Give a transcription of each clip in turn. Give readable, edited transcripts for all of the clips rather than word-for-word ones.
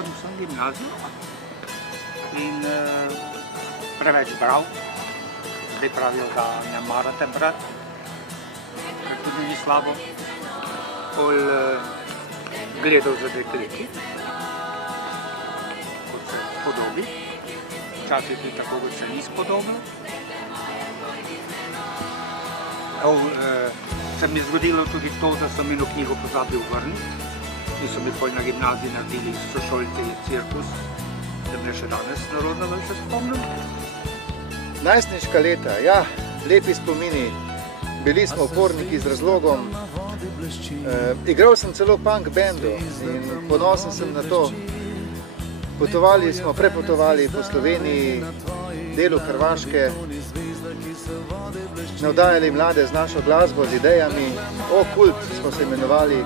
hodil sem gimnazijo in preveč bral. Zdaj pravijo, da ne marate brati, kar tudi ni slabo. Pol gledal za dekleti, kot se spodobi. Včasih je tako, kot se ni spodobilo. Se mi je zgodilo tudi to, da sem eno knjigo pozabil vrniti in so mi pol na gimnaziji naredili sošolci cirkus, da me še danes narodno se spomnim. Najstniška leta, ja, lepi spomini. Bili smo uporniki z razlogom. Igral sem celo punk bandu in ponosen sem na to. Potovali smo, prepotovali po Sloveniji, delu Hrvaške, navdajali mlade z našo glasbo, z idejami. Kult smo se imenovali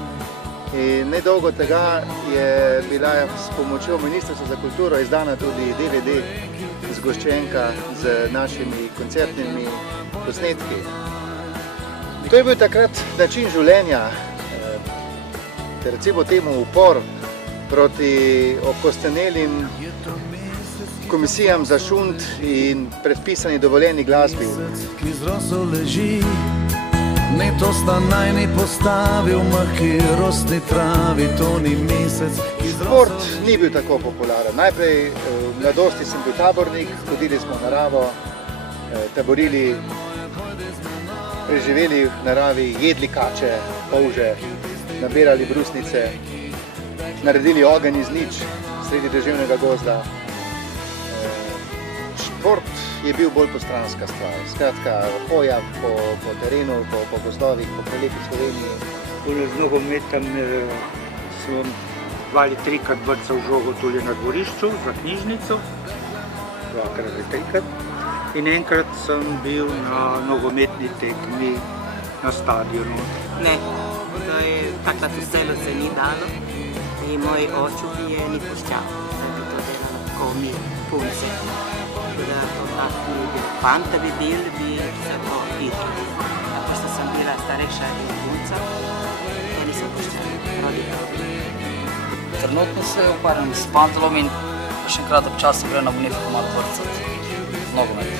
in nedolgo tega je bila s pomočjo Ministrstva za kulturo izdana tudi DVD zgoščenka z našimi koncertnimi posnetki. To je bil takrat način življenja, recimo temu upor proti okostenelim komisijam za šund in predpisani dovoljeni glasbi. Neto sta najni postavil mahki rosni travi, to ni mesec. Šport ni bil tako popularen. Najprej v mladosti sem bil tabornik, hodili smo v naravo, taborili, preživeli v naravi, jedli kače, polže, nabirali brusnice, naredili ogenj iz nič sredi deževnega gozda. Šport je bil bolj postranska stvar. Skratka, hoja po terenu, po gozdovih, po prelepi Sloveniji. Z nogometom sem 2 ali 3-krat vrcal žogo tudi na dvorišču za knjižnico, 2-krat ali 3-krat. In enkrat sem bil na nogometni tekmi na stadionu. Ne, to je takrat vselo se ni dalo in moj oče je ni puščal, da bi to delalo tako mi punce. Da to tako ni bilo. Fanta bi bil, bi se to hitro. Pošto sem bila starejša in punca, ja nisem puščala roditelj. Trenutno se ukvarjam s pantalom in še enkrat občasno grem na Bonifiko malo vrcati nogomet.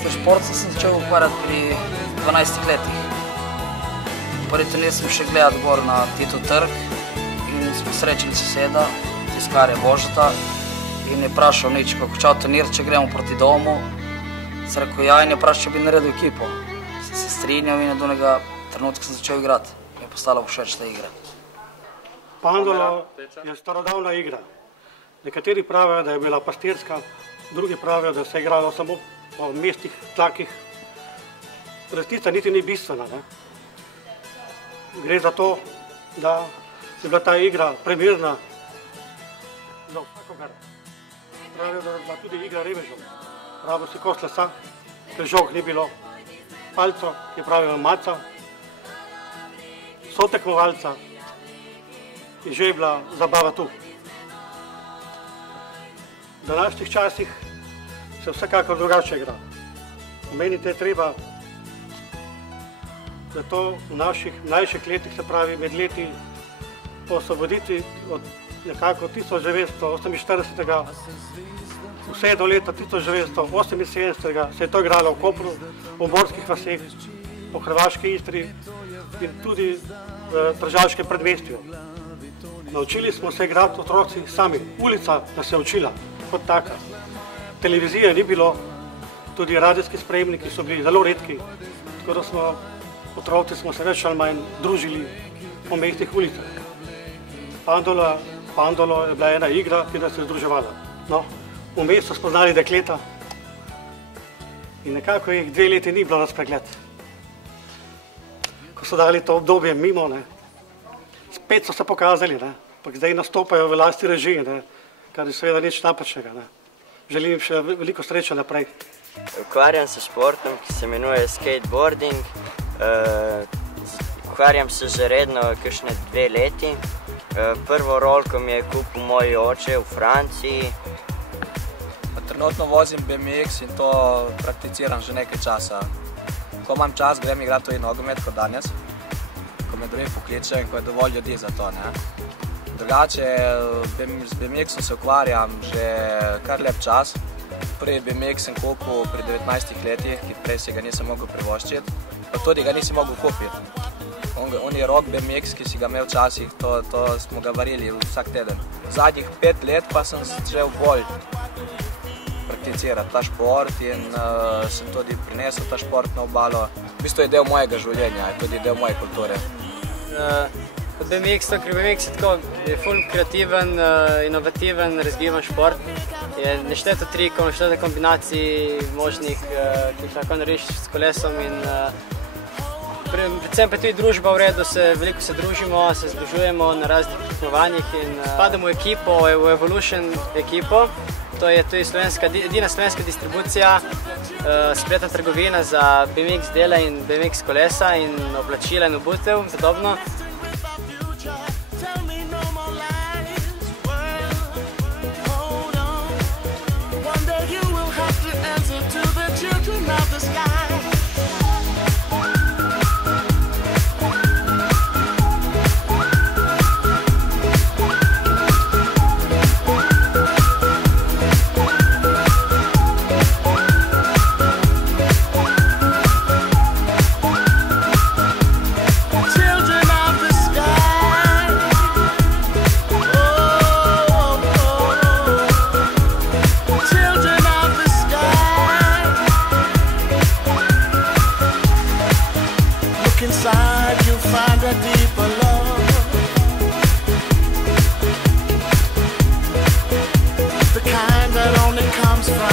S športom sem začel ukvarjati pri 12 letih. Prvi turnir sem še gledati gor na Titov trg in smo srečali soseda, tiskarja Božeta, in je vprašal nič, ko končal turnir, če gremo proti domu. Sem rekel ja in je vprašal, če bi naredil ekipo. Sem se strinjal in od onega trenutka sem začel igrati. Mi je postala všeč ta igra. Pandolo je starodavna igra. Nekateri pravijo, da je bila pastirska, drugi pravijo, da se je igralo samo v mestih, tlakih. Resnica niti ni bistvena. Gre za to, da je bila ta igra primerna za vsakogar. Pravijo, da je bila tudi igra revežev. Pravijo si kost lesa, ker žog ni bilo, palco, ki pravijo maca, sotekmovalca in že je bila zabava tu. V današnjih časih se vsekakor drugače igra. Omeniti je treba, da to v naših mlajših letih, se pravi med leti po osvoboditvi od nekako 1948. Vse do leta 1978 se je to igralo v Kopru, v morskih vaseh, po Hrvaški Istri in tudi v Tržaškem predmestju. Naučili smo se igrati otroci sami, ulica nas je učila kot taka. Televizije ni bilo, tudi radijski sprejemniki so bili zelo redki, tako da smo otroci se več ali manj družili po mestnih ulicah. Pandolo je bila ena igra, ki nas je združevala. No, vmes so spoznali dekleta in nekako jih 2 leti ni bilo na spregled. Ko so dali to obdobje mimo, spet so se pokazali, pa zdaj nastopajo v lasti režiji, kar je seveda nič napačnega. Želim jim še veliko sreče naprej. Ukvarjam se športom, ki se imenuje skateboarding. Ukvarjam se že redno kakšne 2 leti. Prvo rolko mi je kupil moj oče v Franciji. Trenutno vozim BMX in to prakticiram že nekaj časa. Ko imam čas, grem igrati tudi nogomet kot danes, ko me drugi pokličejo in ko je dovolj ljudi za to. Drugače, z BMX-om se ukvarjam že kar lep čas. Prvi BMX sem kupil pri 19 letih, ki prej si ga nisem mogel privoščiti, pa tudi ga nisem mogel kupiti. On je rock BMX, ki si ga imel včasih, to smo ga varili vsak teden. Zadnjih 5 let pa sem začel bolj prakticirati ta šport in sem tudi prinesel ta šport na obalo. V bistvu je del mojega življenja, je tudi del moje kulture. BMX je ful kreativen, inovativen, razgiban šport. Je nešteto trikov, nešteto kombinacij možnih, ki jih lahko narediš s kolesom in predvsem pa tudi družba v redu, veliko se družimo, se združujemo na raznih tekmovanjih in pademo v ekipo, v Evolution ekipo. To je tudi edina slovenska distribucija, spletna trgovina za BMX dele in BMX kolesa in oblačila in obutev podobno. Inside you find a deeper love, the kind that only comes from